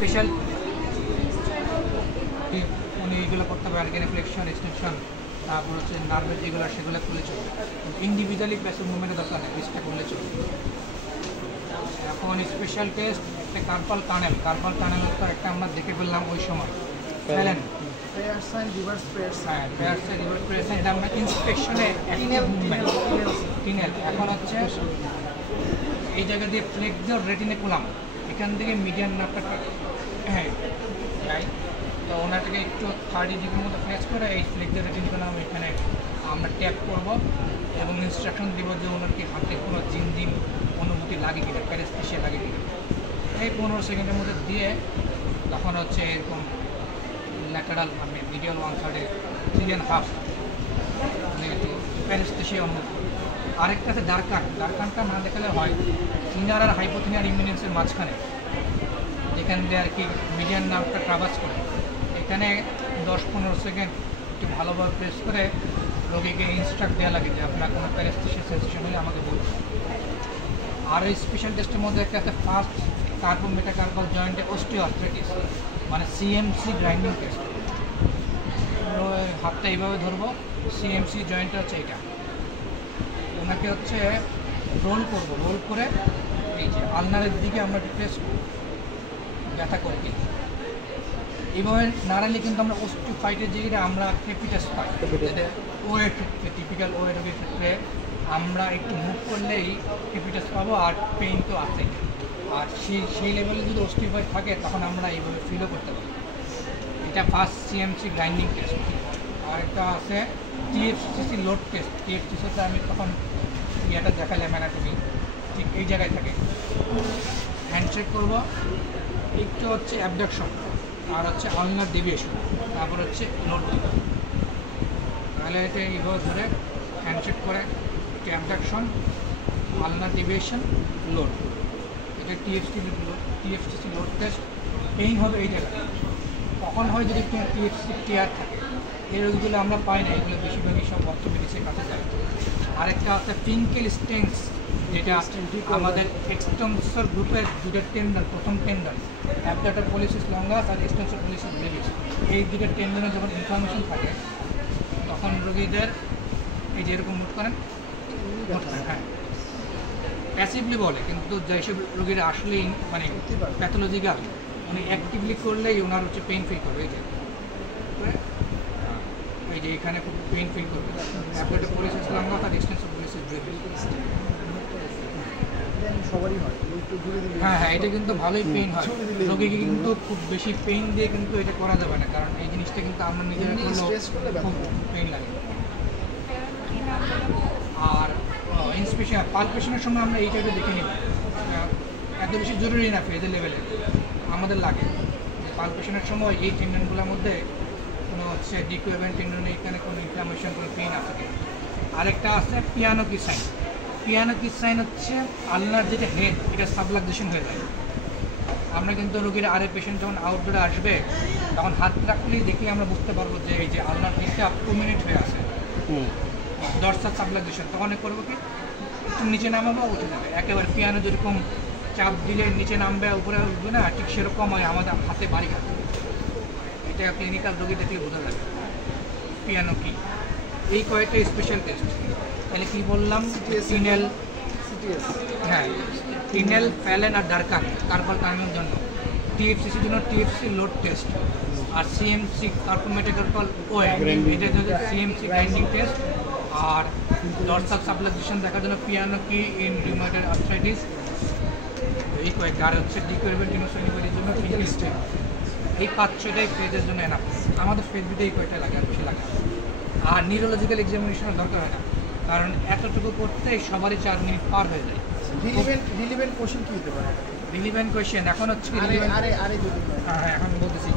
Special উনি এগুলো করতে পারে অর্গানিক ফ্লেকশন এক্সটেনশন, তারপর হচ্ছে নার্ভের যেগুলো সেগুলো করলে চলবে, ইন্ডিভিজুয়ালি প্যাসিভ মুভমেন্টের দরকার নেই, পিসটা করলে চলবে। এখন স্পেশাল টেস্ট একটা কার্পাল টানেল তো একটা আমরা দেখে ফেললাম ওই সময় ফেলেন এটা আমরা ইন্সপেকশনে টিনেল। এখন হচ্ছে এই জায়গা দিয়ে ফ্লেক্সর রেটিনে করলাম, এখান থেকে মিডিয়ান নাপটা তো ওনাটাকে একটু 30 ডিগ্রির মতো ফ্লেক্স করে এই ফ্লেক্সর রেটিন করলাম, এখানে আমরা ট্যাপ করব এবং ইনস্ট্রাকশন দিব যে ওনার কি হাতে কোনো জিন অনুভূতি লাগে কিনা, প্যারেস্থেশিয়া লাগে কিনা। এই 15 সেকেন্ডের মধ্যে দিয়ে তখন হচ্ছে এরকম ল্যাটারাল মিডিয়াল 1/3 3.5 প্যারেস্থেশিয়া অনুভূতি। আরেকটা আছে ডার্কানটা না দেখালে হয় ইনার আর হাইপোথিনিয়ার ইমিনেন্সের মাঝখানে, যেখান দিয়ে আর কি মিডিয়ান নার্ভটা ট্রাভার্স করে, এখানে 10-15 সেকেন্ড একটু ভালোভাবে প্রেস করে রোগীকে ইনস্ট্রাক্ট দেওয়া লাগে যে আপনার কোনো প্যারেস্থেশিয়া সেন্সেশন হলে আমাকে বলুন। আর এই স্পেশাল টেস্টের মধ্যে একটা আছে ফার্স্ট কার্বোমেটাকার্পাল জয়েন্টে অস্টিওআর্থ্রাইটিস, মানে সিএমসি গ্রাইন্ডিং টেস্ট। হাতটা এইভাবে ধরবো, সিএমসি জয়েন্টটা হচ্ছে এটা, ওনাকে হচ্ছে রোল করবো, রোল করে এই যে আলনারের দিকে আমরা প্রেস ব্যথা করে দিই। এইভাবে নাড়ালে কিন্তু আমরা অস্টিওফাইটের জায়গাটা আমরা ক্রেপিটাস পাই, ওয়ের ক্ষেত্রে টিপিক্যাল ওয়ে রোগের ক্ষেত্রে আমরা একটু মুভ করলেই ক্রেপিটাস পাবো, আর পেইন তো আছে। আর সেই লেভেলে যদি অস্টিওফাইট থাকে তখন আমরা এইভাবে ফিলও করতে পারি। এটা ফার্স্ট সিএমসি গ্রাইন্ডিং টেস্ট। আর একটা আছে টিএফসিসি লোড টেস্ট। টিএফসিসিতে আমি তখন ইয়েটা দেখালাম অ্যানাটমি, ঠিক এই জায়গায় থাকে। হ্যান্ডশেক করবো, একটু হচ্ছে অ্যাবডাকশন আর হচ্ছে আলনার ডেভিয়েশন, তারপর হচ্ছে লোড দিব। তাহলে এটা এইভাবে ধরে হ্যান্ডশেক করে একটু অ্যাবডাকশন, আলনার ডেভিয়েশন, লোড। এটা টিএফসিসি লোড টেস্ট। পেইন হবে এই জায়গায়। কখন হয় যদি টিএফসি টিআর থাকে, এই রোগগুলো আমরা পাই না, এগুলো বেশিরভাগই সব অর্থোপেডিক্সের কাছে যায়। আরেকটা আছে ফিঙ্কেল স্টেন্স, যেটা আমাদের এক্সটেন্সর গ্রুপের দুটো টেন্ডন, প্রথম টেন্ডন অ্যাবডাক্টর পলিসিস লঙ্গাস আর এক্সটেন্সর পলিসিস ব্রেভিস, এই দুটো টেন্ডনে যখন ইনফ্লামেশন থাকে তখন রোগীদের এই যে এরকম মুট করেন, হ্যাঁ প্যাসিভলি বলে, কিন্তু যেসব রোগীরা আসলেই মানে প্যাথোলজিক্যাল, উনি অ্যাক্টিভলি করলেই ওনার হচ্ছে পেইন ফিল করবে। এই যে এখানে খুব পেইন ফিল করবে, অ্যাবডাক্টর পলিসিস লঙ্গাস আর এক্সটেন্সর পলিসিস ব্রেভিস। হ্যাঁ, এটা কিন্তু ভালোই পেইন হয়। রোগীকে কিন্তু খুব বেশি পেইন দিয়ে কিন্তু এটা করা যাবে না, কারণ এই জিনিসটা কিন্তু আমরা নিজেরা খুব পেইন লাগে। আর ইনস্পেশন পালপেশনের সময় আমরা এই টাইপের দেখে নিব, এত বেশি জরুরি না ফেজের লেভেলে আমাদের লাগে। পালপেশনের সময় এই টেন্ডনগুলোর মধ্যে কোনো হচ্ছে ডিকুয়েভেন্ট টেন্ডনে এখানে কোনো ইনফ্লামেশন, কোনো পেইন আছে কিনা। আরেকটা আছে পিয়ানো কি সাইন। পিয়ানো কি সাইন হচ্ছে আলনার যেটা হেড, এটা সাবলাক্সেশন হয়ে যায়। আমরা কিন্তু রোগীর আরে পেশেন্ট যখন আউটডোরে আসবে তখন হাত রাখলেই দেখি আমরা বুঝতে পারবো যে এই যে আলনার হেডটা 2 মিনিট হয়ে আছে, ডরসাল সাবলাক্সেশন। তখন করবো কি একটু নিচে নামাবো, উঠে যাবে একেবারে। পিয়ানো যেরকম চাপ দিলে নিচে নামবে উপরে উঠবে না, ঠিক সেরকম হয় আমাদের হাতে বাড়ি খাতে। এটা ক্লিনিক্যাল রোগী দেখলে বোঝা যাবে পিয়ানো কি। এই কয়েকটা স্পেশাল টেস্ট। তাহলে কী বললাম, টিনেল, হ্যাঁ টিনেল, ফ্যালেন আর ডার্কান কার্পাল টানেলের জন্য, টিএফসিসির জন্য টিএফসি লোড টেস্ট, আর সিএমসি কার্বোমেটাকার্পাল ওয়ে, এটা হচ্ছে সিএমসি গ্রাইন্ডিং টেস্ট। আর ডরসাল সাবলাক্সেশন দেখার জন্য পিয়ানো কি ইন রিউমাটয়েড আর্থ্রাইটিস। এই কয়েকটা। আর হচ্ছে ডিকুয়েভেন্ট ইনোসেনিবলির জন্য ফিঙ্কেল স্টেন। এই 5-6টাই ফেজের জন্য এনাফ। আমাদের ফেজ বিতে এই কয়টা লাগে, আর বেশি লাগে। আর নিউরোলজিক্যাল এক্সামিনেশনের দরকার হয় না, কারণ এতটুকু করতে সবারই 4 মিনিট পার হয়ে যায়। রিলিভেন্ট কোশ্চেন কি হতে পারে? রিলিভেন্ট কোশ্চেন এখন হচ্ছে আরে হ্যাঁ এখন বলতেছি।